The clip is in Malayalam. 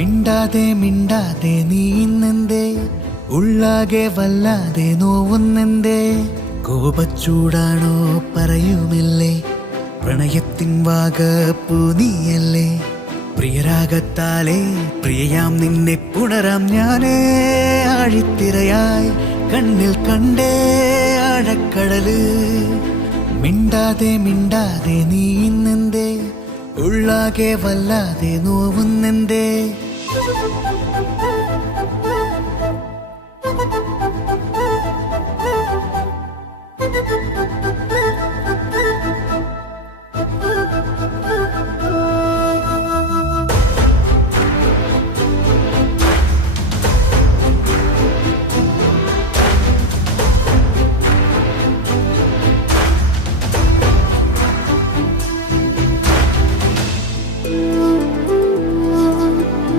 മിണ്ടാതെ മിണ്ടാതെ നീ ഇന്നെന്തേ ഉള്ളാകെ വല്ലാതെ നോവുന്നെന്തേ കോപച്ചൂടാണോ പറയുമില്ലേ പ്രണയത്തിൻ വാഗപ്പൂ നീയല്ലേ പ്രിയരാഗത്താലേ പ്രിയയാം നിന്നെ പുണരാം ഞാനേ ആഴിത്തിരയായി കണ്ണിൽ കണ്ടേ ആഴക്കടല് മിണ്ടാതെ മിണ്ടാതെ നീ ഇന്നെന്തേ ഉള്ളാകെ വല്ലാതെ നോവുന്നെന്തേ